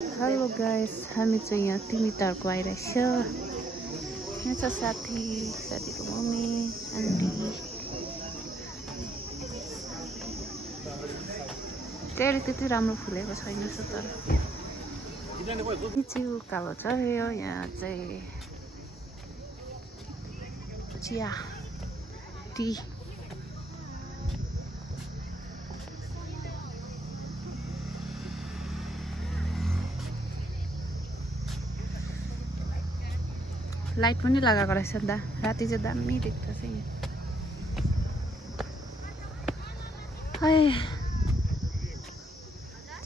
Hello guys, हामी चाहिँ यहाँ तिमीटारको आइरहेछ। यहाँ छ साथीको मम्मी आन्टी। चेरी त्यति राम्रो फुलेको छैन तर चाहिँ उकालो छ यो। यहाँ चाहिँ चिया टी लाइट पनि लगाएको रहेछ नि त। राति चाहिँ दामी देख्छ चाहिँ।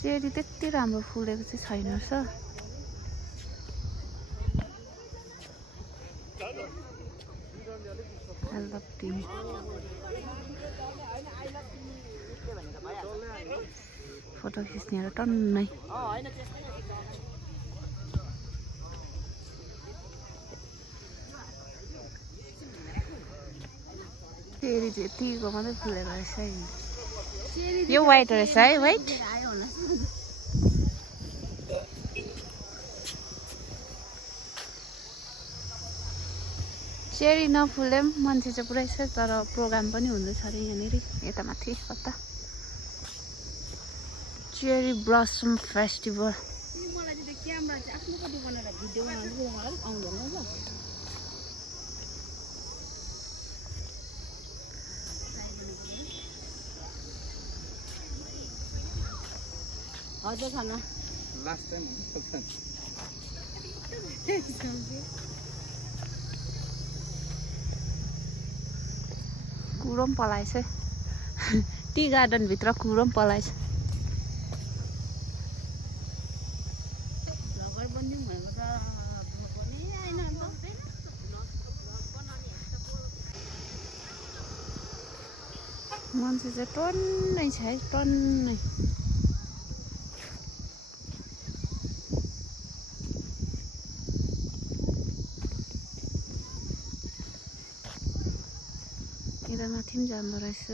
चेरी त्यति राम्रो फुलेको चाहिँ छैन रहेछ। फोटो खिच्ने टन्नै चेरी चाहिँ यतिको मात्रै फुलेको रहेछ। यो व्हाइट रहेछ है, व्हाइट। चेरी नफुले पनि मान्छे चाहिँ पुरै छ, तर प्रोग्राम पनि हुँदैछ अरे यहाँनिर यता माथि कता। Cherry blossom festival. हजुर खाना लास्ट टाइम कुरो पनि पलाएछ। टी गार्डन भित्र कुरो पनि पलाएछ। मान्छे चाहिँ टन्नै छ है, टन्नै। यता माथि पनि जाँदो रहेछ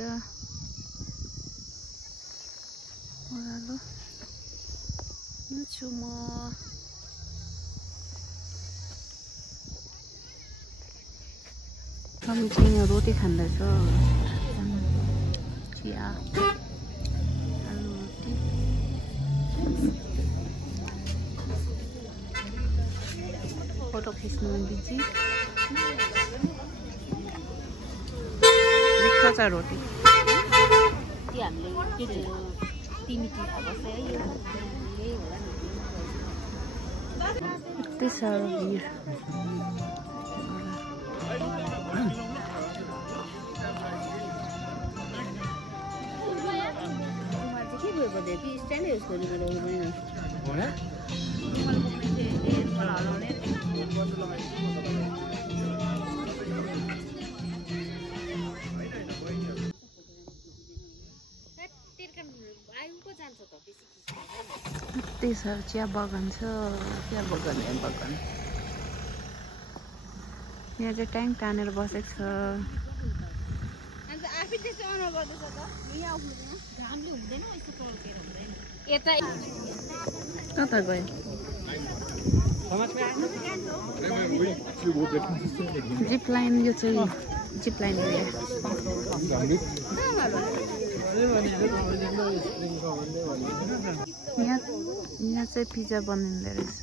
ओह्रालो। छु म। हामी चाहिँ यहाँ रोटी खाँदैछ। चिया आलु रोटी। फोटो खिच्नु बिजी। छ रोटी यति साह्रो भिड। यति साह्रो चिया बगान छ। चिया बगान बगान। यहाँ चाहिँ ट्याङ्क तानेर बसेको छ। कता गयो? Zip line. यो चाहिँ जिप लाइन यहाँ चाहिँ पिज्जा बनिँदो रहेछ।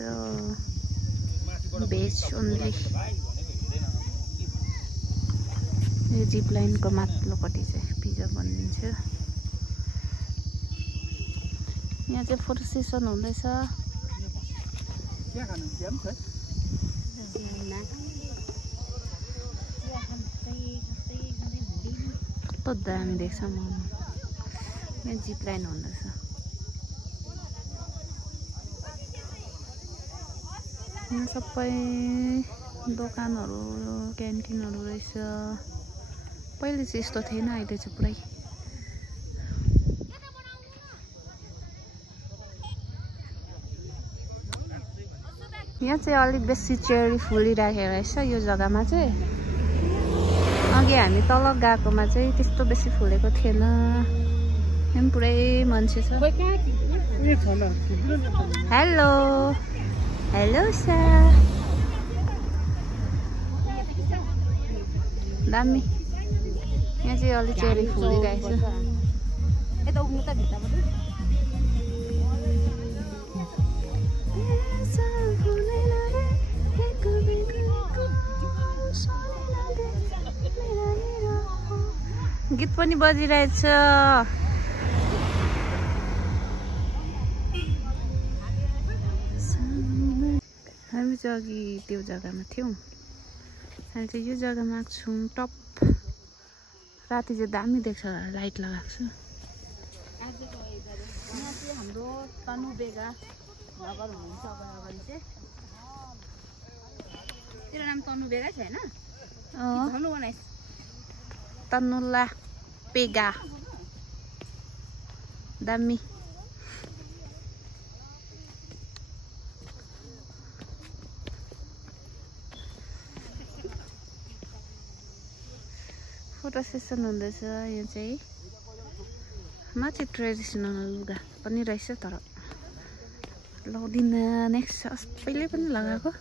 Veg only. यो जिप लाइनको माथिल्लोपट्टि चाहिँ पिज्जा बनिन्छ। यहाँ चाहिँ फोटो सेसन हुँदैछ। कस्तो दामी देख्छ म। यहाँ जिप लाइन हुँदैछ। यहाँ सबै दोकानहरू क्यान्टिनहरू रहेछ। पहिले चाहिँ यस्तो थिएन, अहिले चाहिँ पुरै। यहाँ चाहिँ अलिक बेसी चेरी फुलिराखेको रहेछ यो जग्गामा चाहिँ। अघि हामी तल गएकोमा चाहिँ त्यस्तो बेसी फुलेको थिएन। यहाँ पुरै मान्छे छ हेलो हेलो सर दामी यहाँ चाहिँ अलि चेरी फुलिरहेको छ गीत पनि बजिरहेछ हामी चाहिँ अघि त्यो जग्गामा थियौँ हामी चाहिँ यो जग्गामा छौँ टप राति चाहिँ दामी देख्छ लाइट लगाएको छु हाम्रो तनु बेगा नगर हुनुहुन्छ अगाडि चाहिँ तेरो नाम तनु बेगा छ हैन भन्नु बनाइस तनुला पेगा दामी फोटो सेसन हुँदैछ यो चाहिँ माथि ट्रेडिसनल लुगा पनि रहेछ तर लाउँदिन नेक्स्ट सबैले पनि लगाएको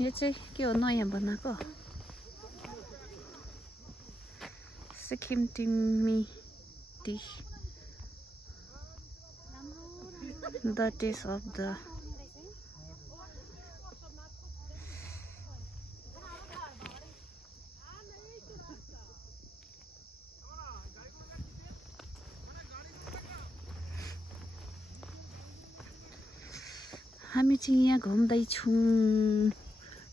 यो चाहिँ के हो नयाँ बनाएको सिक्किम टिमी T The taste of the हामी चाहिँ यहाँ घुम्दैछौँ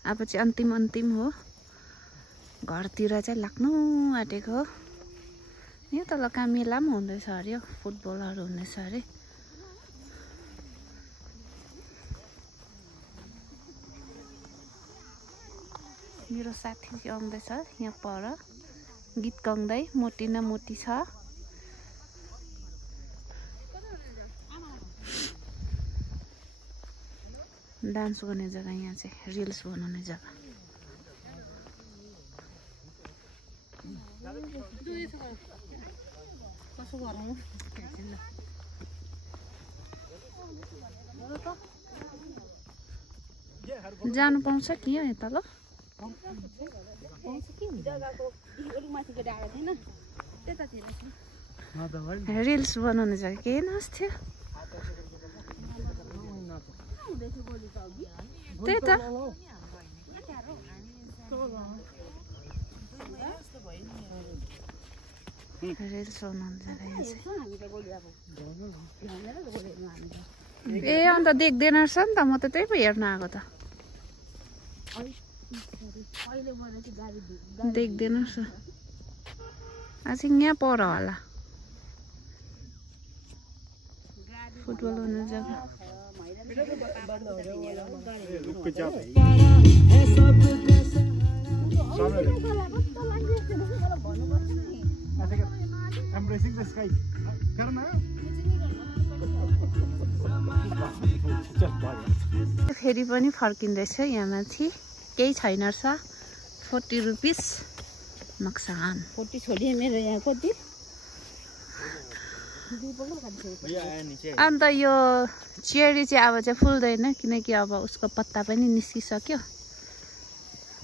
अब चाहिँ अन्तिम हो घरतिर चाहिँ लाग्नु आँटेको हो यहाँ तल कामेला पनि हुँदैछ अरे फुटबलहरू हुँदैछ अरे मेरो साथी चाहिँ आउँदैछ यहाँ पर गीत गाउँदै मोटी न मोटी छ डान्स गर्ने जग्गा यहाँ चाहिँ रिल्स बनाउने जग्गा जानु पाउँछ कि यहाँ यता ल रिल्स बनाउने जग्गा केही नस्थ्यो त्यही त रिल्स बनाउने जग्गा यहाँ चाहिँ ए अन्त देख्दैन रहेछ नि त म त त्यही पो हेर्न आएको त देख्दैन रहेछ आज यहाँ पर होला फुटबल हुने जग्गा फेरि पनि फर्किँदैछ यहाँ माथि केही छैन रहेछ 40 रुपिस नक्सान 40 छोडिए मेरो यहाँ कति अन्त यो चेरी चाहिँ अब चाहिँ फुल्दैन किनकि अब उसको पत्ता पनि निस्किसक्यो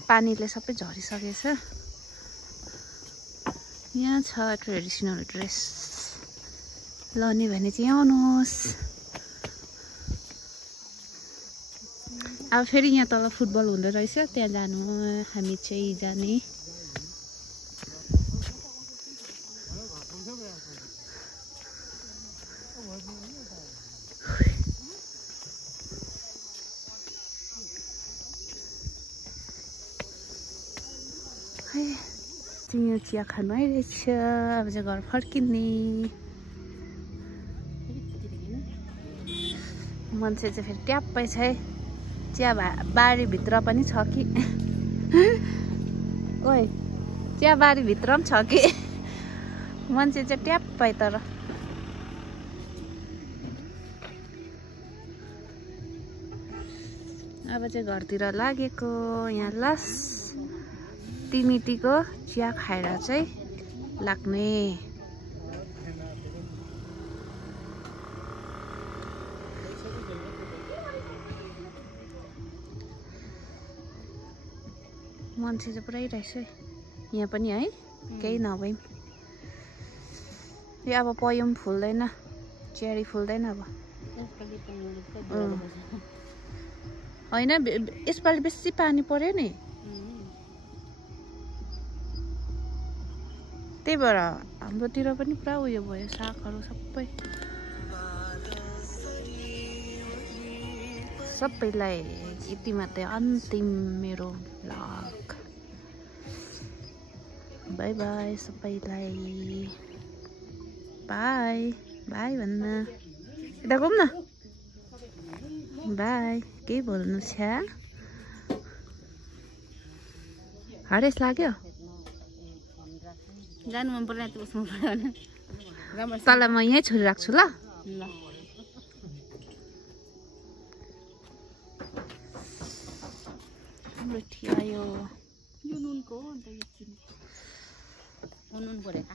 पानीले सबै झरिसकेछ यहाँ छ ट्रेडिसनल ड्रेस लाउने भने चाहिँ आउनुहोस् अब फेरि यहाँ तल फुटबल हुँदो रहेछ त्यहाँ जानु हामी चाहिँ जाने यो चिया खानु आइरहेछ अब चाहिँ घर फर्किने मान्छे चाहिँ फेरि ट्याप्पै छ है चिया बारीभित्र पनि छ कि ओइ चिया बारीभित्र पनि छ कि मान्छे चाहिँ ट्याप्पै तर अब चाहिँ घरतिर लागेको यहाँ लास्ट तिमिटीको चिया खाएर चाहिँ लाग्ने। मान्छे चाहिँ पुरै रहेछ है यहाँ पनि है, केही नभए यो अब पयम फुल्दैन, चेरी फुल्दैन अब होइन। यसपालि बेसी पानी पर्यो नि, त्यही भएर हाम्रोतिर पनि पुरा उयो भयो, सागहरू सबै। सबैलाई यति मात्रै अन्तिम मेरो भ्लग। बाई बाई सबैलाई, बाई बाई भन्न, यता घुम न, बाई। केही बोल्नु छ? हरेस लाग्यो जानु मन पर्दैन त्यो उसमा पर्दैन। तँलाई म यहीँ छोडिराख्छु ल। हाम्रो ठियायो यो नुनको हो अन्त यो चिनी नुन परेको